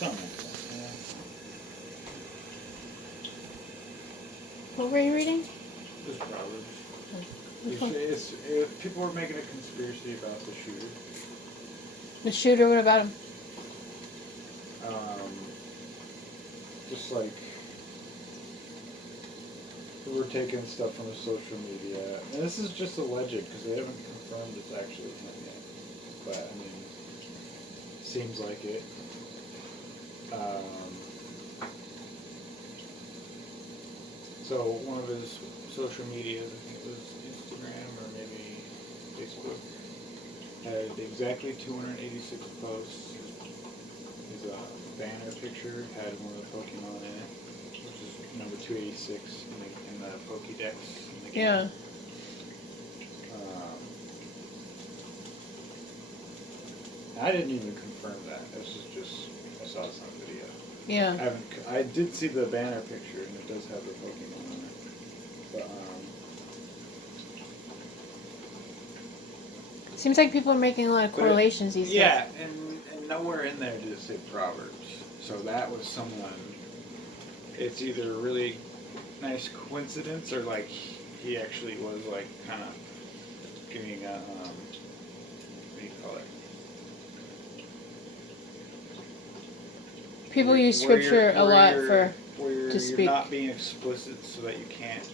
Something like that. Yeah. What were you reading? Just Proverbs. Which one? If people were making a conspiracy about the shooter. The shooter, what about him? Just like we're taking stuff from the social media, and this is just alleged because they haven't confirmed it's actually him yet. But I mean, seems like it. So one of his social medias, I think it was Instagram or maybe Facebook, had exactly 286 posts. His banner picture had one of the Pokemon in it, which is number 286 in the Pokédex. In the game. Yeah. I didn't even confirm that. This is just I saw this on video. Yeah. I did see the banner picture, and it does have the Pokemon on it. But Seems like people are making a lot of correlations these days. Yeah, and nowhere in there did it say Proverbs. So that was someone. It's either a really nice coincidence or like he actually was like kind of giving a what do you call it? People use scripture a lot to speak. You're not being explicit so that you can't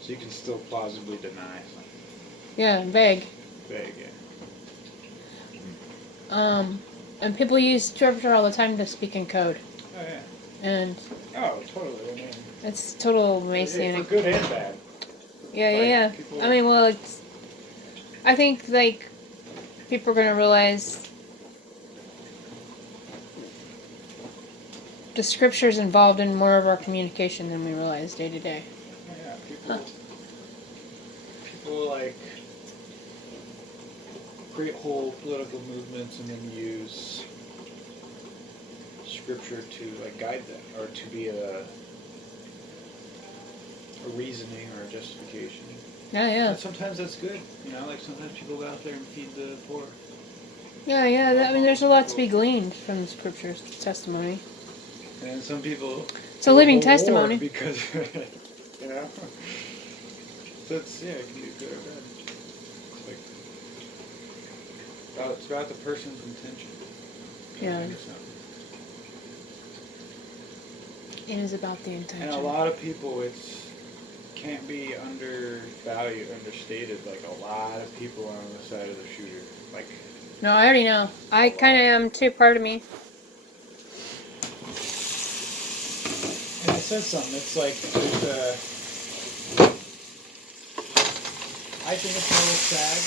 so you can still plausibly deny something. Yeah, vague. Vague, yeah. And people use scripture all the time to speak in code. Oh, yeah. And Totally. I mean, it's total messianic. For good and bad. Yeah. I mean, well, I think, like, people are going to realize the scripture's involved in more of our communication than we realize day to day. Yeah, people like create whole political movements and then use scripture to like guide them or to be a reasoning or a justification. Yeah. But sometimes that's good, like sometimes people go out there and feed the poor. Yeah. I mean, there's a lot to be gleaned from the scripture's testimony. And some people. It's a living testimony. Because, So it's, it can be good or bad. It's about the person's intention. Yeah. It is about the intention. And a lot of people, can't be understated. Like a lot of people are on the side of the shooter. Like. No, I already know. I kind of am too. Part of me. And it says something. It's like I think it's a little sad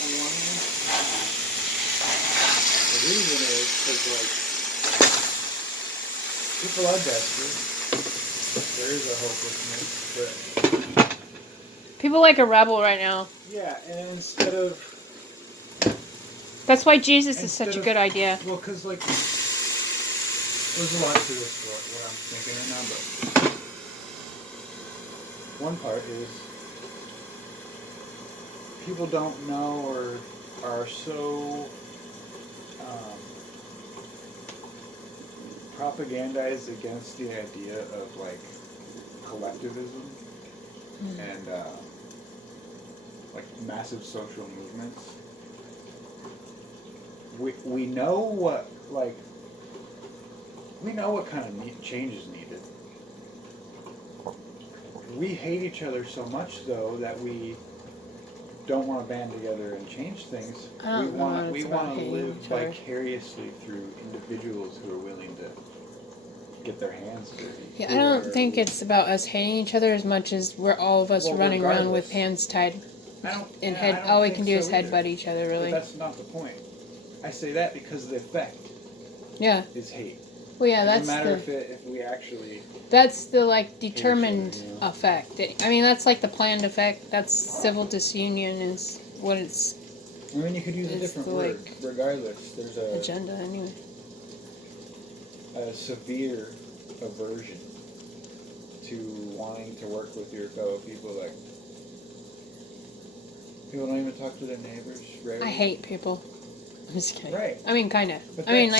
on one hand. The reason is because people are desperate. There is a hopelessness, but people like a rebel right now. Yeah, and instead of. That's why Jesus is such a good idea. Well, because there's a lot to this what I'm thinking right now, but one part is people don't know or are so propagandized against the idea of like collectivism and like massive social movements. We know what kind of change is needed. We hate each other so much, though, that we don't want to band together and change things. We want to live vicariously through individuals who are willing to get their hands dirty. Yeah, I don't think it's about us hating each other as much as we're all of us running around with hands tied. All we can do is headbutt each other, really. But that's not the point. I say that because the effect is hate. Well, yeah, that's no matter if we actually. That's the determined effect. I mean, that's like the planned effect. That's civil disunion is what it's. I mean, you could use a different word. Regardless, there's a agenda anyway. A severe aversion to wanting to work with your fellow people. Like people don't even talk to their neighbors. Right? I hate people. I'm just kidding. Right. I mean, kind of. But I mean,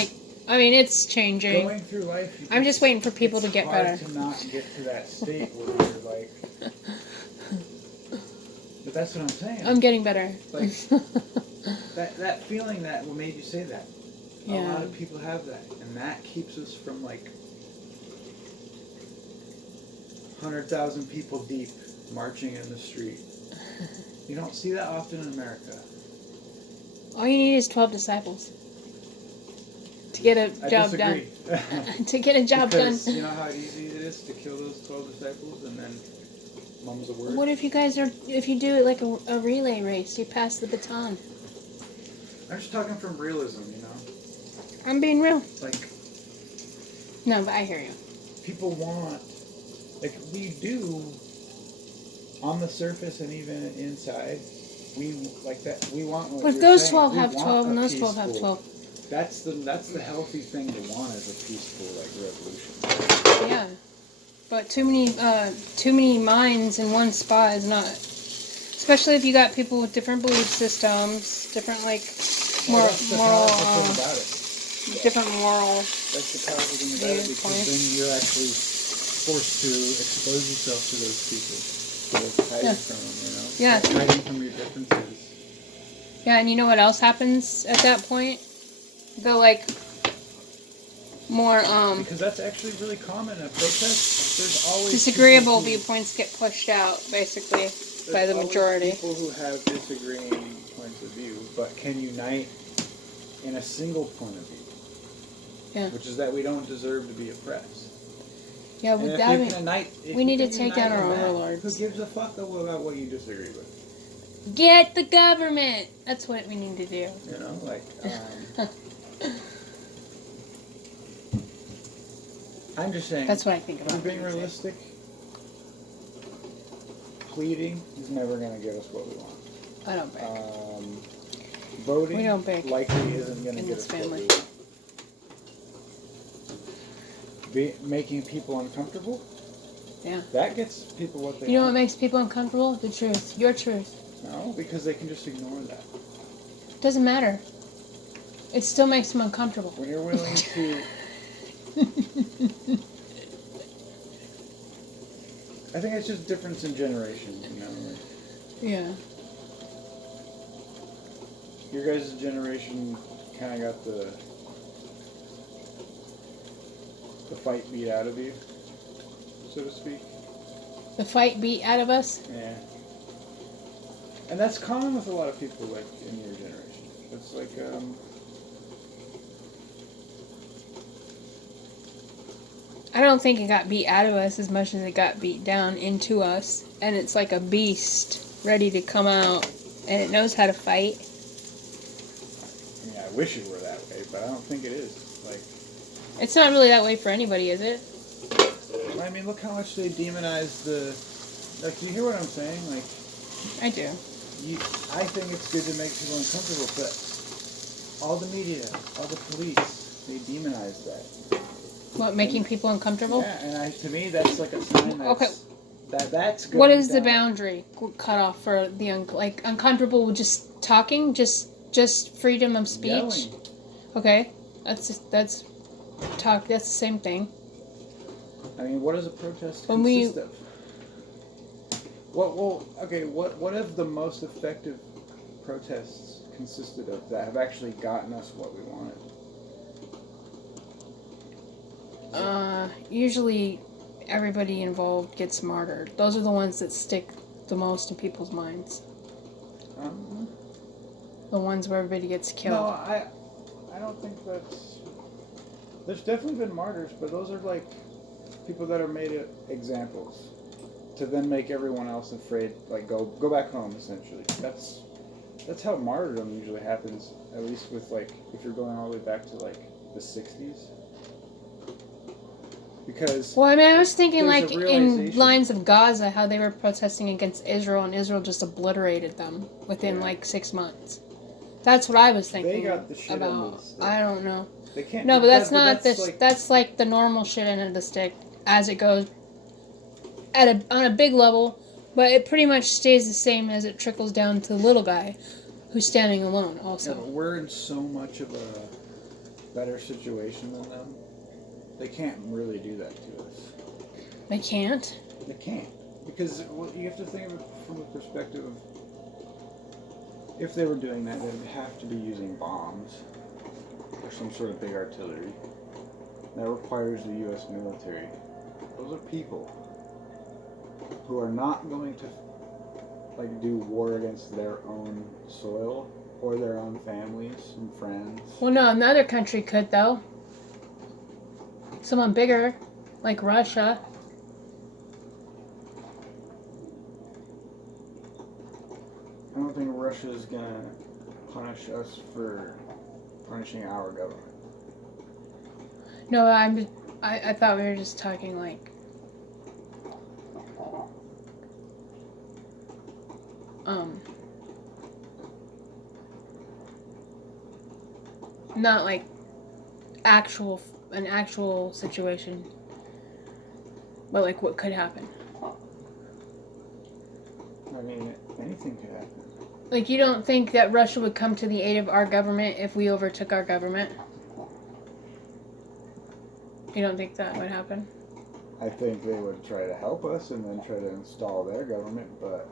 it's changing. Going through life, I'm just waiting for people to get better. It's hard to not get to that state where you're like... But that's what I'm saying. I'm getting better. Like, that feeling that made you say that. Yeah. A lot of people have that. And that keeps us from, like, 100,000 people deep marching in the street. You don't see that often in America. All you need is 12 disciples to get a job done. To get a job done. You know how easy it is to kill those 12 disciples and then mum's a word? What if you do it like a relay race? You pass the baton. I'm just talking from realism, you know? I'm being real. Like... No, but I hear you. People want... Like, we do, on the surface and even inside, we like that. We want. What but if those 12 have 12 and those 12 have 12, that's the healthy thing to want, is a peaceful revolution. Yeah, but too many minds in one spot is not. Especially if you got people with different belief systems, different moral, different moral. That's the powerful thing about it, because then you're actually forced to expose yourself to those people. So hiding from them, you know? Yeah. Hiding from your differences. Yeah, and you know what else happens at that point? They'll more because that's actually really common at protests. There's always disagreeable viewpoints get pushed out, basically, by the majority. People who have disagreeing points of view, but can unite in a single point of view. Yeah. Which is that we don't deserve to be oppressed. Yeah, we need to take down our overlords. Who gives a fuck about what you disagree with? Get the government! That's what we need to do. You know, I'm just saying. That's what I think about. Being realistic, pleading is never going to get us what we want. I don't beg. Voting we don't beg likely isn't going to get us family. what we want. Making people uncomfortable? Yeah. That gets people what they want. You know what makes people uncomfortable? The truth. Your truth. No, because they can just ignore that. Doesn't matter. It still makes them uncomfortable. When you're willing to... I think it's just difference in generation, you know? Yeah. Your guys' generation kind of got the fight beat out of you, so to speak. The fight beat out of us? Yeah. And that's common with a lot of people, in your generation. It's I don't think it got beat out of us as much as it got beat down into us. And it's like a beast ready to come out, and it knows how to fight. I wish it were that way, but I don't think it is. It's not really that way for anybody, is it? I mean, look how much they demonize do you hear what I'm saying? I do. I think it's good to make people uncomfortable, but all the media, all the police, they demonize that. What, making people uncomfortable? Yeah, and to me, that's like a sign that's good. What is the boundary cut off for the uncomfortable with just talking, just freedom of speech? Yelling. Okay, that's talk. That's the same thing. I mean, what does a protest consist of? What have the most effective protests consisted of that have actually gotten us what we wanted? Usually everybody involved gets martyred. Those are the ones that stick the most in people's minds. The ones where everybody gets killed. No, I don't think that's... There's definitely been martyrs, but those are people that are made examples to then make everyone else afraid, go back home, essentially. That's how martyrdom usually happens, at least with, if you're going all the way back to, the 60s. Because... Well, I mean, I was thinking, in Lines of Gaza, how they were protesting against Israel, and Israel just obliterated them within, 6 months. That's what I was thinking they got the shit about. I don't know. They can't. No, but that's not this. That's the normal shit end of the stick as it goes on a big level, but it pretty much stays the same as it trickles down to the little guy. who's standing alone Yeah, also. but we're in so much of a better situation than them. They can't really do that to us. They can't. They can't. Because you have to think of it from the perspective of if they were doing that, they'd have to be using bombs or some sort of big artillery. That requires the U.S. military. Those are people who are not going to do war against their own soil or their own families and friends. Well, no, another country could though. Someone bigger, like Russia. I don't think Russia's gonna punish us for punishing our government. No, I thought we were just talking like not like an actual situation, but like what could happen. I mean, anything could happen. Like, you don't think that Russia would come to the aid of our government if we overtook our government? You don't think that would happen? I think they would try to help us and then try to install their government, but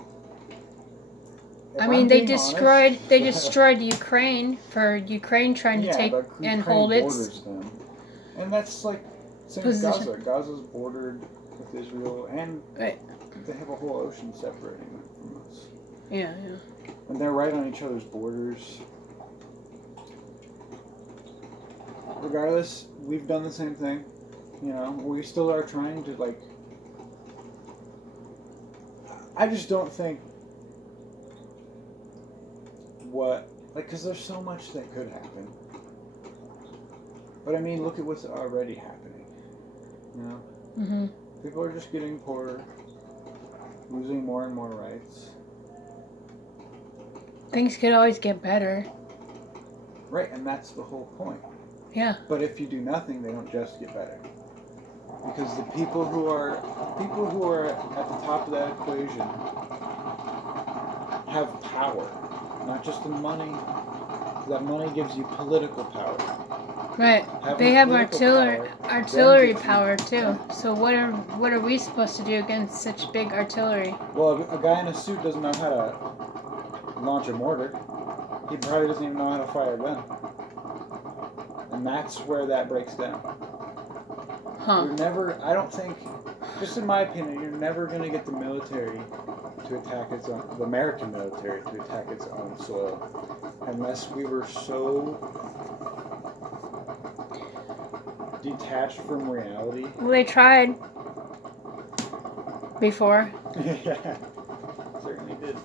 I mean, they destroyed Ukraine for Ukraine trying to take and hold its them. And that's like same as Gaza. Gaza's bordered with Israel, and right. They have a whole ocean separating them from us. Yeah. And they're right on each other's borders. Regardless, we've done the same thing. You know, we still are trying to I just don't think because there's so much that could happen. But I mean, look at what's already happening. You know? Mm-hmm. People are just getting poorer, losing more and more rights. Things could always get better. Right, and that's the whole point. Yeah. But if you do nothing, they don't just get better. Because the people who are at the top of that equation have power, not just the money. That money gives you political power. Right. They have artillery power too. Yeah. So what are we supposed to do against such big artillery? Well, a guy in a suit doesn't know how to launch a mortar. He probably doesn't even know how to fire a gun. And that's where that breaks down. Huh. I don't think, just in my opinion, you're never going to get the military to attack the American military to attack its own soil. Unless we were so detached from reality. Well, they tried before. Yeah, certainly did.